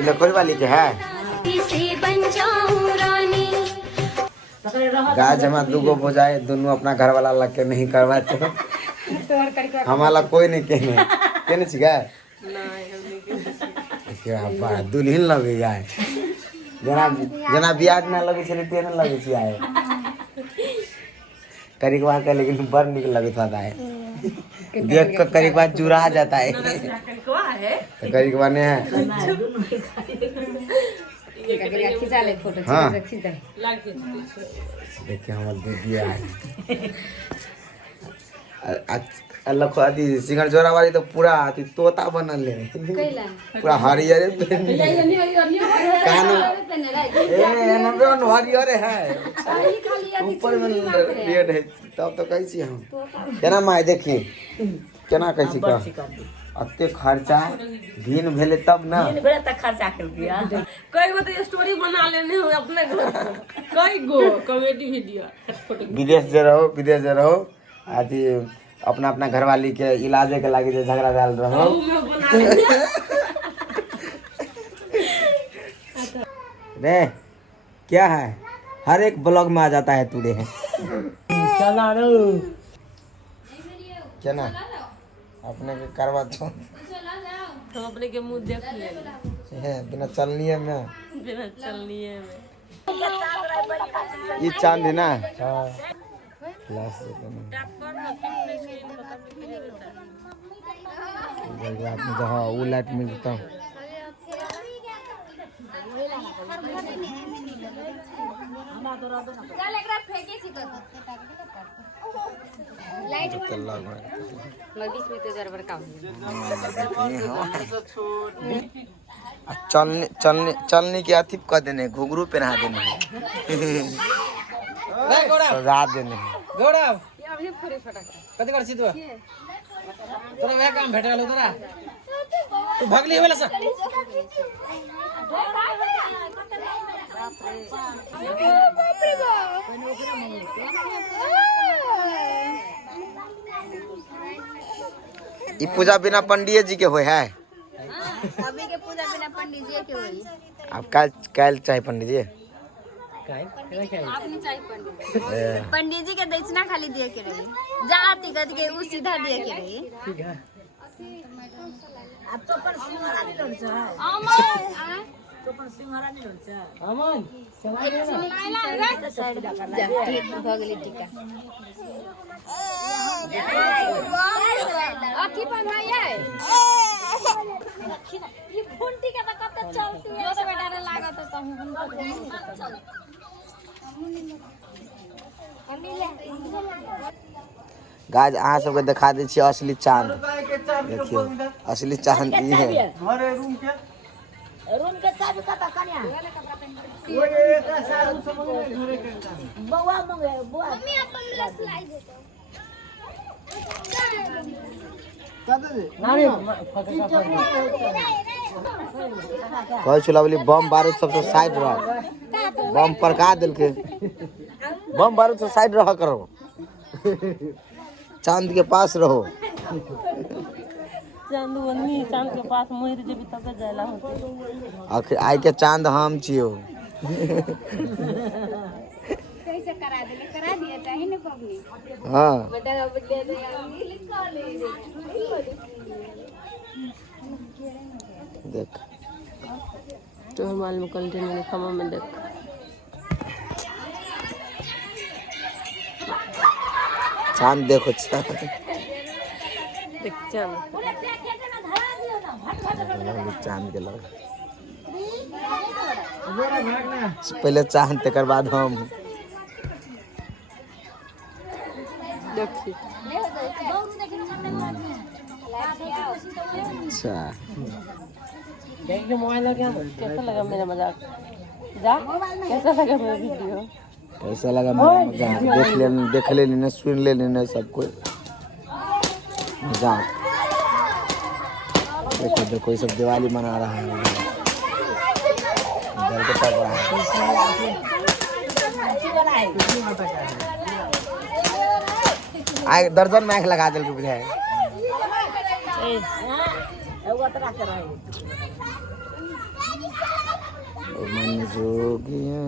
ये लखोरी वाली के है गाज हमारा दूगो बुझाए दोनों अपना घर वाला लग के नहीं करवाते हमारा कोई नहीं कहने छिका दुल्हन लगे है जना ब्याज ना लगे छे तेने लगे छी आए करिकवा के लेकिन बड़ निक लगत होता है देख कर करिकवा चुरा जाता है करिकवा ने है खिंचा ले फोटो हाँ खींच दे देखिए हमारे दीदी आए लखो अथी सिंगर जोरा वाली तो पूरा अथी तोता बनल है पूरा हरियर कान हरियर है ऊपर में रेड है तब तो कहै छी हम केना माय देखी केना कहै छी अते खर्चा दिन भेले तब ना दिन भेले तक खर्चा कर दिया कई गो तो स्टोरी बना लेने हो अपने घर कई गो कॉमेडी वीडियो विदेश जे रहो अथी अपना अपना घरवाली के इलाजे के लागे जे झगड़ा डाल रहो रे क्या है हर एक ब्लॉग में आ जाता है तूड़े है चला रो क्या ना अपने के करवा दो हम अपने के मुंह देख ले है बिना चलनिए में बिना चलनिए में ये चांद है ना हां क्लास में तो हाँ वो लाइट मिलता हूँ चलने के अथी कर देने घुघरू पहना देने सजा देने गौरव कति कर छी तू तोरा वह काम भेटल तोरा तू भगली होला सर ई पूजा बिना पंडित जी के होय है अभी के पूजा बिना पंडित जी के होई अब काल चाहे पंडित जी पंडित जी के दक्षिणा खाली दिए के रही जाति कद के उ सीधा दिए के रही ठीक है अब तो पर सिंहारा नहीं लड़ जा अमन तो पर सिंहारा नहीं लड़ जा अमन चला रे ठीक भगली टीका अथी पर भाई है ये घंटी के त कत चलती है तो बेटा रे लागत त हम गाज अहाँ सबके दिखा दै छियै असली चांद देखियो असली चांद ई है रूम के चाबी कता कन्या बउआ मंगे बुआ मम्मी अपन लस लाई दे कहै छला बोली बम बारूद सबसे साइड रह बम परका देलके बम बारूद से साइड रह करो चांद के पास रहो चांद के पास मोहिर जेबी तब जाला होते आखिर आई के चांद हम छियो कैसे करा दिए चाहे न पबनी हां बेटा बदले दे लिखा ले देख तो माल में कल दिन में खमा में देख चांद देखो देख चांद चांद के लग पहले चांद तकर बाद हम देखी अच्छा देखिए मोबाइल लगा कैसा लगा मेरा मजाक जा कैसा लगा मेरा वीडियो कैसा लगा मेरा मजाक देख लेना सुन लेना सब कोई मजाक देखो देखो ये सब दिवाली मना रहा है इधर के तब रहा है आए दर्जन में आँख लगा दिल के बुझाए मन जोगिया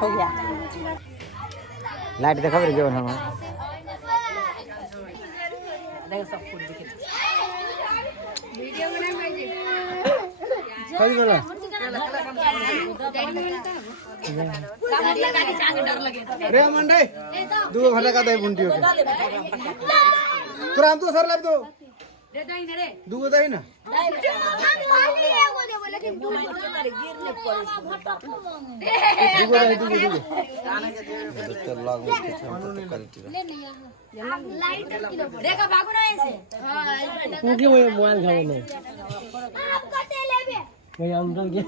हो गया। लाइट देखा फिर हम देखो सब फूल दिखे। वीडियो बना मैं कभी बोला रे मंडे 2 घंटा का दही बुंटी होके तुरंत तो सर लब दो दे दही ना रे 2 दही ना देखा भागो ना ऐसे क्योंकि वो मोबाइल खावे नहीं वो अंदर गया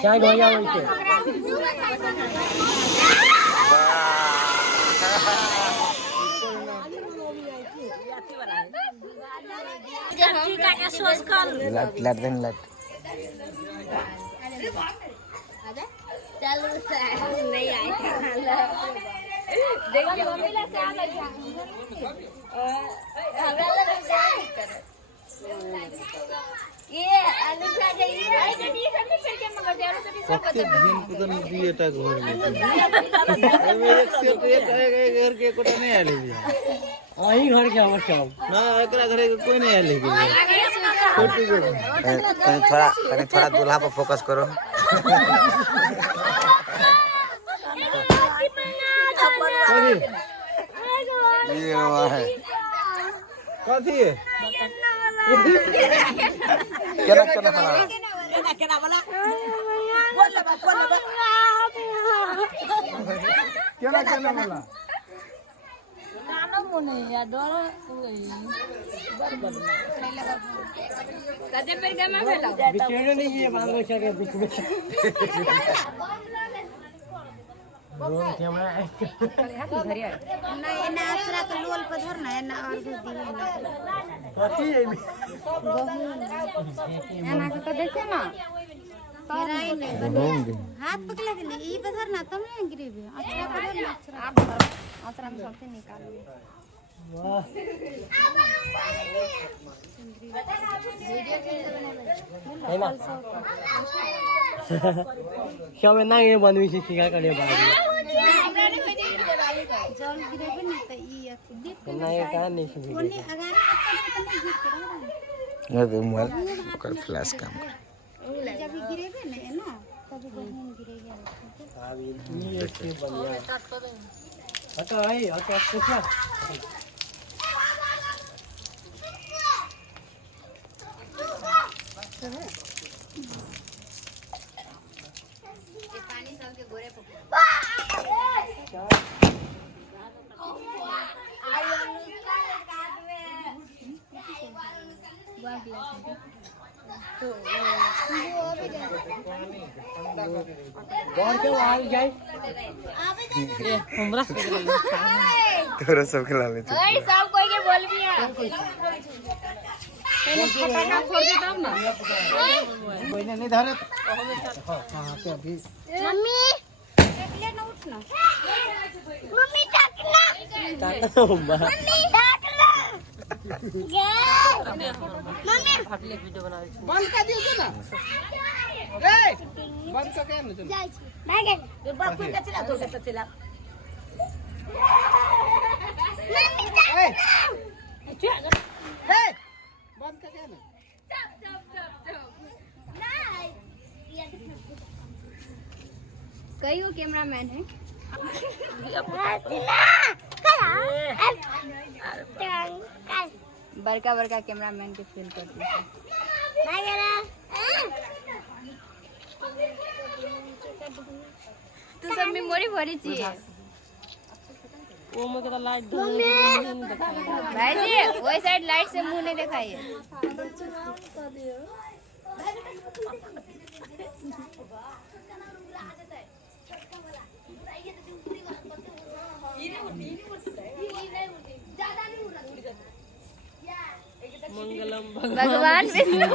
क्या गया उनके लाइट देन लाइट चलो नहीं आएगा देखिए मम्मी ला से आ लगा हमरा लगा ये आलू खा जाइए आई तो दी सब फिर के मगर जानो तो सब कते दिन पता नहीं दिएटा घर में एक से एक घर के कोटा नहीं आले भी वही घर के हमर सब ना एकरा घरे के कोई नहीं आले के छोटी को थोड़ा दूल्हा पर फोकस करो ये हुआ है कथी है केना केना बना केना केना वाला कते पर गमा भेला बिचेड़े नहीं ये बाल बच्चा के बीच में कैमरा नहीं ना असरा के लोल पर धर ना ना और दे दिए कथी है एना के तो देखे ना गिराई नहीं हाथ पकड़ के ई पत्थर ना तुम नहीं गिरेबे अच्छा कर ना असरा में सबसे निकाल वाह है ना सब ना ये बनवी से सिखा करे बाहर जल गिरेबे नहीं तो ई देख ना ये का नहीं सीखे ओने अगर ये तो मोबाइल कर फ्लैश काम कर जब गिरेबे ना तब बहन गिरेगा ये के बढ़िया अच्छा है अच्छा अच्छा पानी सबके गोरे पर और क्या आ जाए हमरा से तोरा सब खिला ले ओए सब कोई के बोल भी है पटाखा फोड़ दे तब ना कोई नहीं धरे हां के अभी मम्मी ले ना उठना मम्मी टाकना टाकना मम्मी टाकना मम्मी फाटले वीडियो बनावे बंद कर दियो ना ए बंद कर के ना जाई छी भागे ये बाप को चला तो चला मम्मी ए टाकना ए बंद कर के ना कई वो कैमरामैन है बड़का बड़का कैमरामैन के फील करती है तू सब मेमोरी भरी चाहिए वो में के लाइट दो भाई जी वही साइड लाइट से मुंह नहीं दिखाइए मंगलम भगवान विष्णु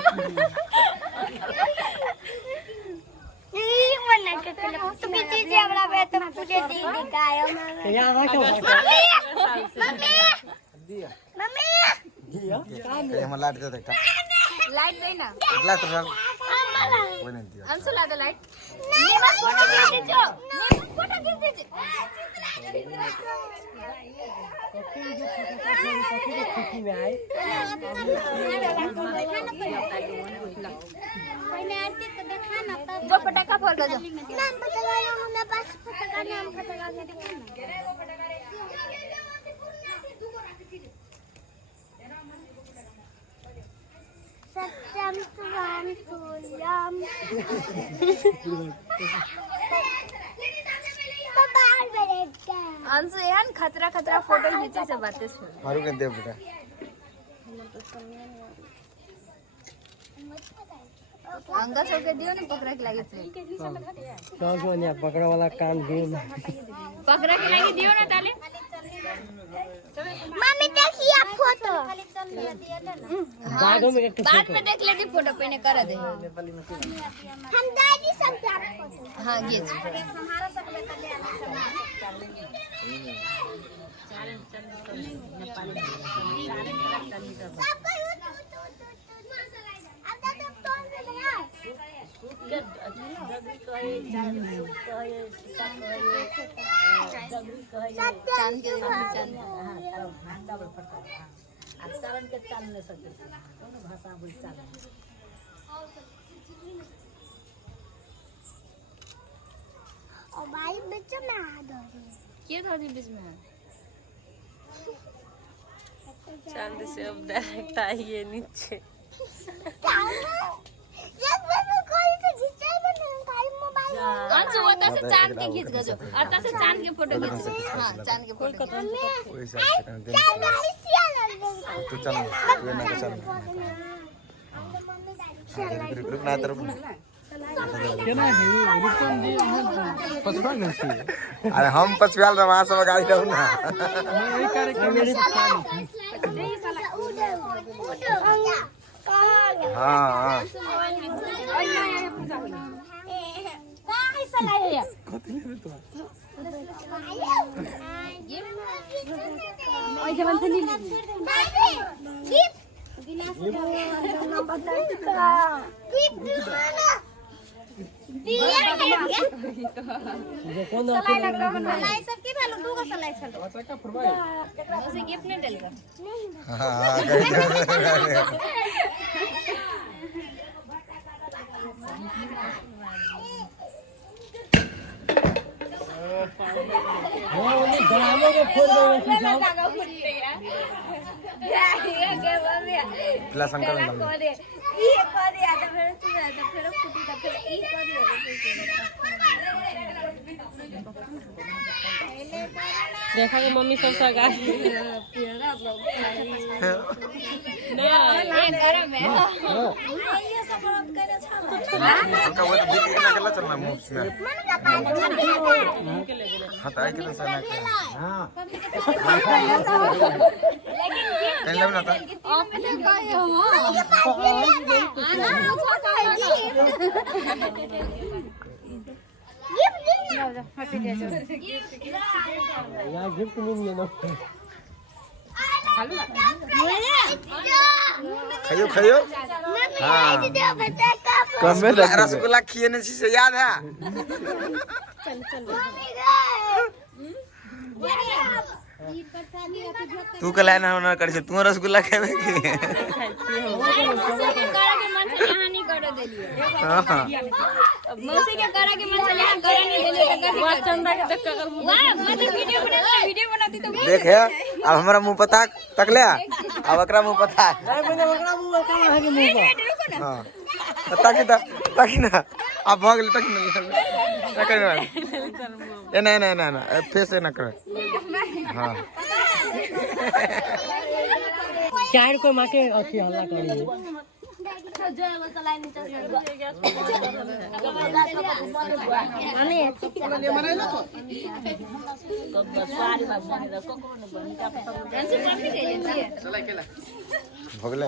तू की चीज है बड़ा पे तुम तुझे दी दिखाया यहाँ क्यों मम्मी दिया मम्मी हम लाइट दे देता लाइट दे ना लाइट तो वो नहीं दिया अंशु ला दे लाइट नहीं बस फोटो खींच दो नहीं फोटो खींच दे जो पटाखा फोड़ दो नाम पटाखा ना बस पटाखा नाम पटाखा से दिखा सत्यम सुराम सूर्यम अंशु यान खतरा खतरा फोटो खींचे से बातें सुन मारू के दे बेटा अंगा सबके दियो ने पकड़ा के लागे थे पकड़ा वाला काम दियो पकड़ा के लागे दियो ना ताले मम्मी देखिए आप फोटो बाद में देख लेती फोटो पहले कर दे हम दादी सब हां ये हमारा सब ले और भाई बीच में आ दो क्या था जी बीच में चांद से अब डायरेक्ट आइए नीचे अंशु होता से चांद के खींच गजो आता से चांद के फोटो खींच हां चांद के फोटो तू चल ये ना चल रुक ना तरफ अरे हम पचवाल रहा सब गाड़ी रहू ना हाँ हाँ शंकर देखा कि मम्मी सब सगा उनका वो बीच ना केला चलना मुंह में हां ताई के सना हां कहीं लगना था आप से गए हो आना यार गिफ्ट नहीं है ना खाइयो खाइयो हाँ कम में रसगुल्ला खिए ने से याद है तू कला ना होना कर से तू रसगुल्ला खावे की हां मौसी के करा के मन चले करे नहीं देले वाह चंदा के देख कर वाह मत वीडियो बनाती तो देख है अब हमारा मुंह पता तक ले अब एकरा मुंह पता मैंने ओकरा मुंह कहां है के मुंह पर हां ताकि ना अब भाग ले ताकि ना करे ना ए ना फेस ना कर हां चार को मां के अच्छी हल्ला करी जय मसाला नीचे भगले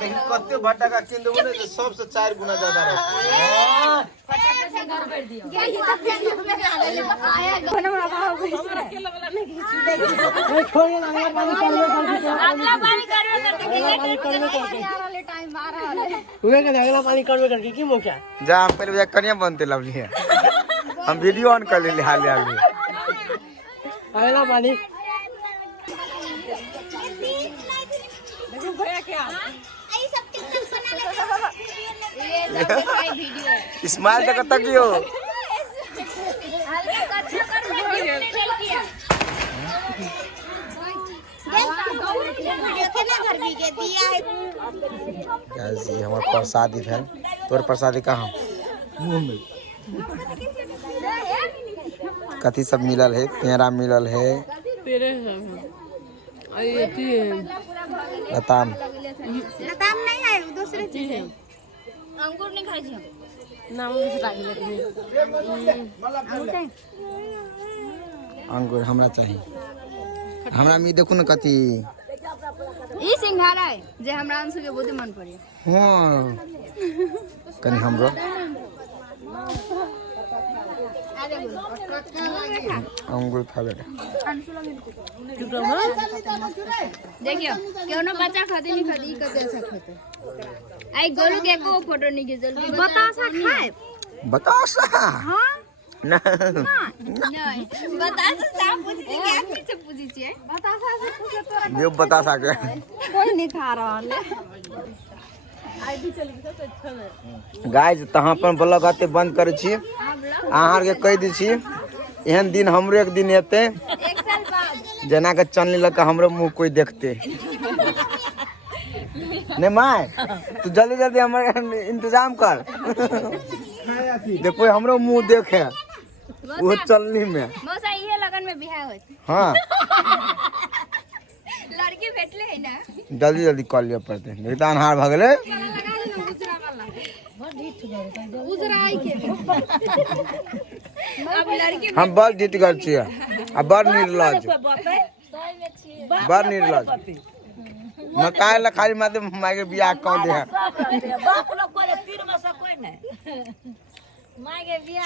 देख कते भट्टा का किन देबो ने सबसे 4 गुना ज्यादा रहत अगला पानी करवे करके की मौका जा हम पहले कनिया बनते लवली है हम वीडियो ऑन कर ले हाल हाल में अगला पानी स्माइल तो करता क्यों हमारे प्रसादी है तोर प्रसादी कहाँ कथी सब मिलल है पेड़ा मिलल है लताम नहीं है दूसरी चीज है अंगूर नहीं खाई छी नाम से लागे अंगूर हमरा चाहिए हमरा में देखो ना कथी ई सिंघाड़ा है जे हमरा अंशु के बहुत मन पड़े हाँ कनी हमरो अंगूर खा बेटा देखियो केनो बच्चा खाते नहीं खाती कते ऐसा खाते आई गोलू के को फोटो नहीं खींचल बतासा खाए बतासा हां नहीं नहीं बतासा साफ पूछ के क्या पीछे पूछी छे बतासा से पूछे तोरा ये बतासा के कोई नहीं खा रहा है गाइस तहाँ पर ब्लॉग आते बंद करे छी अहाँ के कह दी छी एहन दिन हमरो एक दिन एते 1 साल बाद जना के चलने लगा हमरो मुंह कोई देखते नहीं माय तू जल्दी जल्दी हमारे इंतजाम कर देखो हमरो मुंह देखे वो चलनी में मौसा ये लगन में बियाह होत हाँ लड़की भेटले है ना जल्दी जल्दी कर लिया पड़ते नहीं तो अनहार भगले अब लड़की हम बड़ जीत कर छियै आ बड़ निर्लज मैं काहे ला खाली माते माय के बियाह कह दे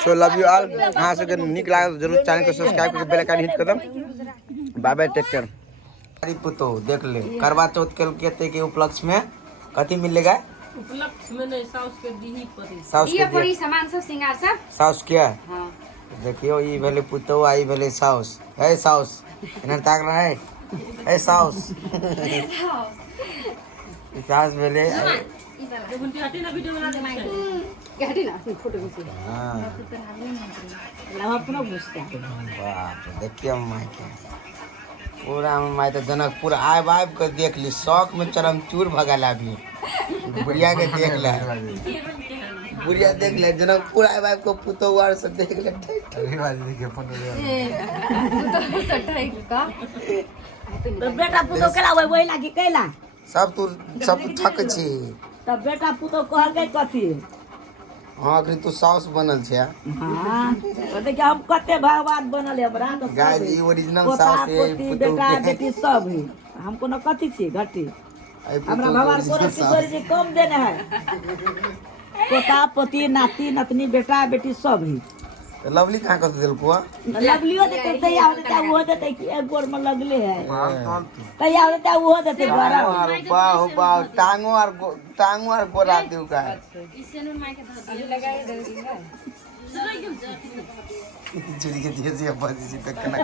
सो लव यू ऑल अहाँ सबके नीक लागल जरूर चैनल को सब्सक्राइब करके बेल आइकन हिट कर दम बाय बाय टेक केयर अरे पुतो देख ले करवा चौथ के उपलक्ष्य में कथी मिलेगा उपलक्ष्य में नहीं साउस के दीही परी साउस के परी सामान सब सिंगार सब साउस क्या हां देखियो ई भेले पुतो आई भेले साउस है साउस इधर ताक रहा है ए साउस साउस भेले हटी ना वीडियो बना दे हटी ना फोटो खींच हां लावा अपना घुसता बाप रे देखियो माय के पूरा माय तो जनकपुर आब आब के देख ली शौक में चरमचूर भगल अभी बुढ़िया के देख ले बुढ़िया देख ले जनकपुर आब आब को पुतौआर से देख ले अभी बाजी देखे फोटो तो बेटा पुतो केला वही लागी कैला सब तू थक छी तब बेटा पुतो कहलकै कथी हां अखरी तू साउस बनल छै हां कहते कि हम कते भगवान बनल है हमरा तो गाइस ई ओरिजिनल साउस है पुतो बेटा बेटी सब है हमको न कथी छी घटी हमरा भगवान कोरा किशोरी जी कम देने है पोता पोती नाती नतनी बेटा बेटी सब है लवली कहां कर देलको लवलियो देते तैयार देता वो देते कि एक गोर में लगले है तैयार देता वो देते द्वारा वाह टांगो और गोरा देउ का इससे न माय के धर लगाए दे चुरी के दिए से बाजी से तक ना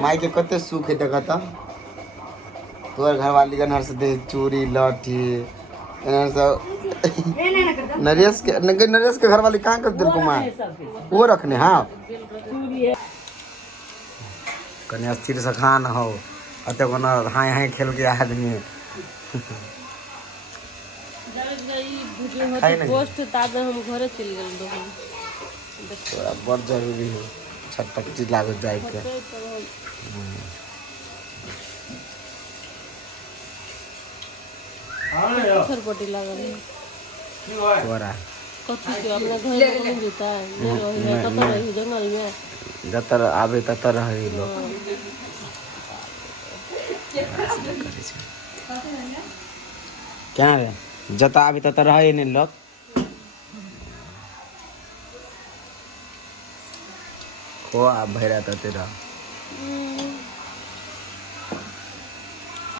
माई के कते सुख है देखता तोर घरवाली के नर से दे चूड़ी लाठी एना सब नरेश के घरवाली कहां कर दिल कुमार वो रखने हां कने अस्थिर से खान हो अते कोना हाय हाय खेल के आदमी पोस्ट ताबे हम घरे चल गेल दोकान थोड़ा बहुत जरूरी है छटपट चीज लागो जाए के छटपटी लागल है तोरा कथी के अपना घर में नहीं देता है नहीं रही है कत रही जंगल में जतर आवे ततर रही लोग क्या रे जता अभी तक रहे नहीं लोग खो भैरा तेरा